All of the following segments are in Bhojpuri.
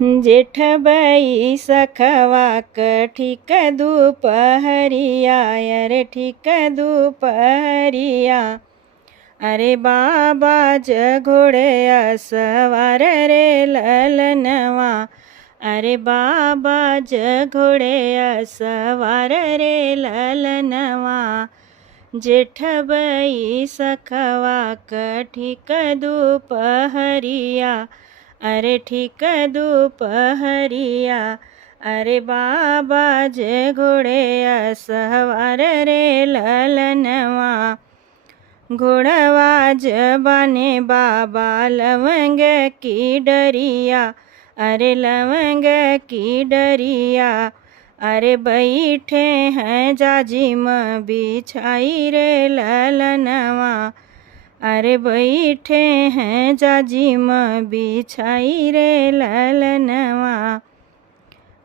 जेठ बई सखवा ठीक दोपहरिया, अरे ठीक दोपहरिया। अरे बाबा घोड़े सवार रे ललनवा, अरे बाबा घोड़े सवार रे ललनवा। जेठ बई सखवा ठीक दोपहरिया, अरे ठीक दोपहरिया। अरे बाबा घोड़े सवार रे ललनवा। घोड़वा जबाने बाबा लवंग की डरिया, अरे लवंग की डरिया। अरे बैठे हैं जाजिम बिछाई रे ललनवा, अरे बैठे हैं जाजिम बिछाई रे ललनवा।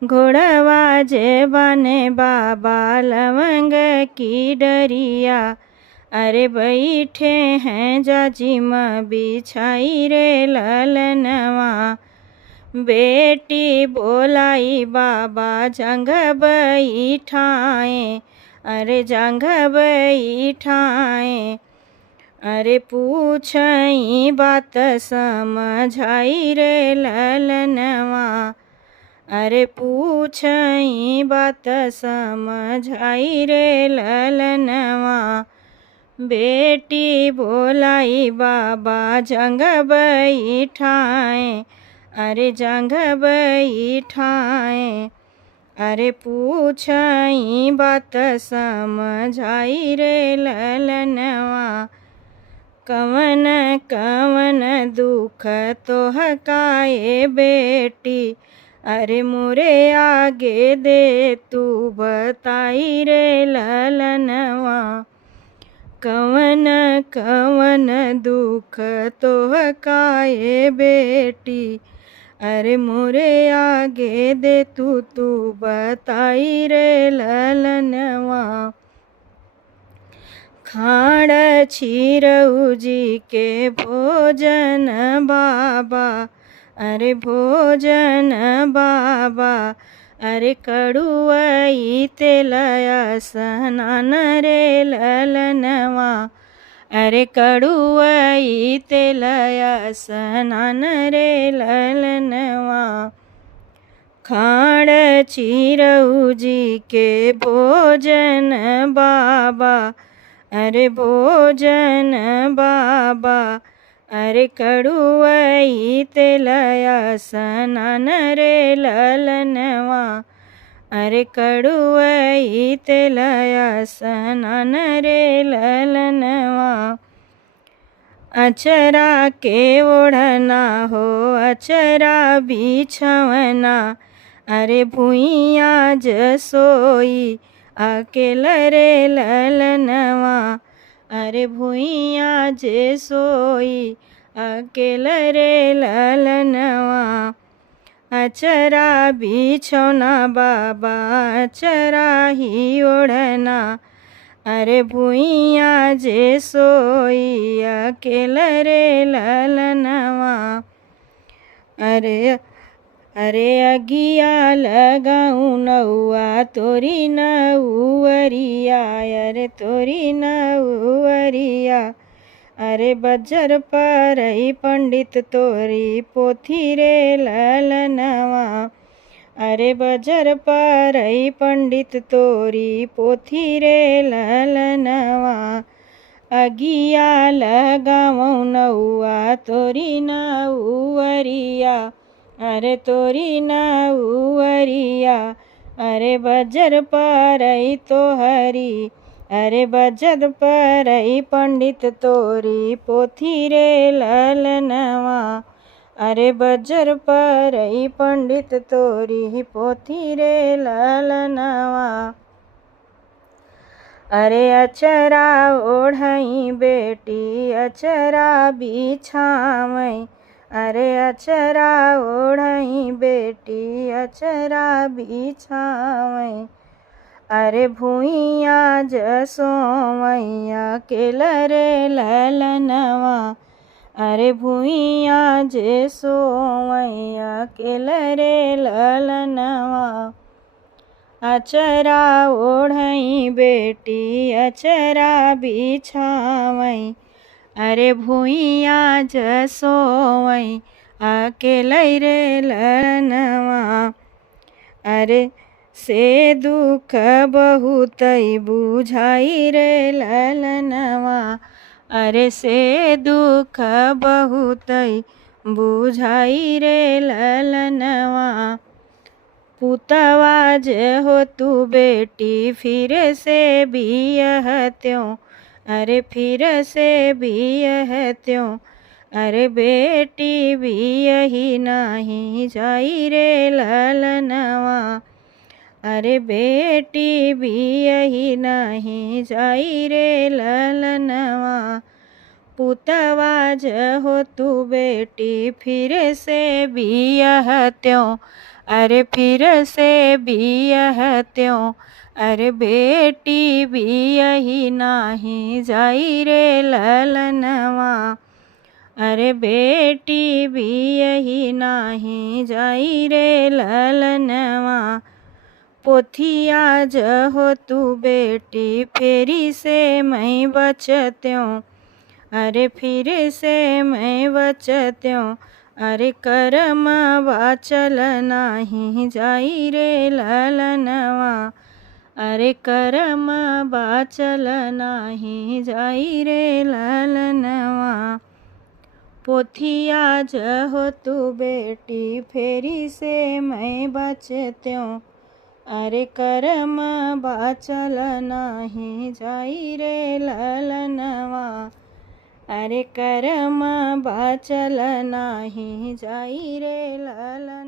घोड़वा जबाने बाबा लवंग की डरिया, अरे बैठे हैं जाजिम बिछाई रे ललनवा। बेटी बोलाई बाबा जंघ बैठाए, अरे जंघ बैठाए। अरे पूछई बात समझाई रे ललनवा, अरे पूछई बात समझाई रे ललनवा। बेटी बोलाई बाबा जंघ बैठाए, अरे जंघ बैठाए। अरे पूछई बात समझाई रे ललनवा। कवन कवन दुख तोहकाए बेटी, अरे मोरे आगे दे तू बताई रे ललनवा। कवन कवन दुख तोहकाए बेटी, अरे मोरे आगे दे तू बताई रे ललनवा। खाड़ छिरऊ जी के भोजन बाबा, अरे भोजन बाबा। अरे कड़ुआई तेलया स्नान रे ललनवा, अरे कड़ुआई तेलया स्नान रे ललनवा। खाड़ छिरऊ जी के भोजन बाबा, अरे भोजन बाबा। अरे कड़ुआई तेलया स्नान रे ललनवा, अरे कड़ुआई तेलया स्नान रे ललनवा। अचरा के ओढ़ना हो अचरा बिछवना, अरे भुइया जसोई अकेल रे ललनवा, अरे भुइया जसोई अकेल रे ललनवा। अचरा बिछौना बाबा अचरा ही ओढ़ना, अरे भुइया जे सोई अकेल रे ललनवा। अरे अगिया लगाऊं नौआ तोरी नौअरिया, अरे तोरी नौअरिया। अरे बजर परई पंडित तोरी पोथी रे ललनवा, अरे बजर परई पंडित तोरी पोथी रे ललनवा। अगिया लगाऊं नौआ तोरी नौअरिया, अरे तोरी नौअरिया। अरे बजर परई तोहरी, अरे बजर परई पंडित तोरी पोथी रे ललनवा, अरे बजर परई पंडित तोरी पोथी रे ललनवा। अरे अचरा ओढ़ई बेटी अचरा बिछावई, अरे अचरा ओढ़ई बेटी अचरा बिछावई। अरे भुइया जसोवई अकेल रे ललनवा, अरे भुइया जे सोवई अकेल रे ललनवा। अचरा ओढ़ई बेटी अचरा बिछावई। अरे भुइया ज सोवई अकेल रे ललनवा। अरे से दुख बहुतई बुझाई रे ललनवा। अरे से दुख बहुतई बुझाई रे ललनवा। पुतवा जे हो तू बेटी फिर से बियहत्यों। अरे फिर से बियहत्यों। अरे बेटी बियही नाही जाई रे ललनवा। अरे बेटी बियही नाही जाई रे ललनवा। पुतवा ज हो तू बेटी फिर से बियहत्यों। अरे फिर से बियहत्यों। अरे बेटी बियही नाही जाई रे ललनवा। अरे बेटी बियही नाही जाई रे ललनवा। पोथिया ज हो तू बेटी फेरी से मैं बचत्यों। अरे फिर से मैं बचत्यों। अरे करम बाचल नाही जाई रे ललनवा। अरे करम बाचल नाही जाई रे ललनवा। पोथिया ज हो तू बेटी फेरी से मैं बचत्यों। अरे करम बाचल नाही जाई रे ललनवा। अरे करम बाचल नाही जाई रे ललनवा।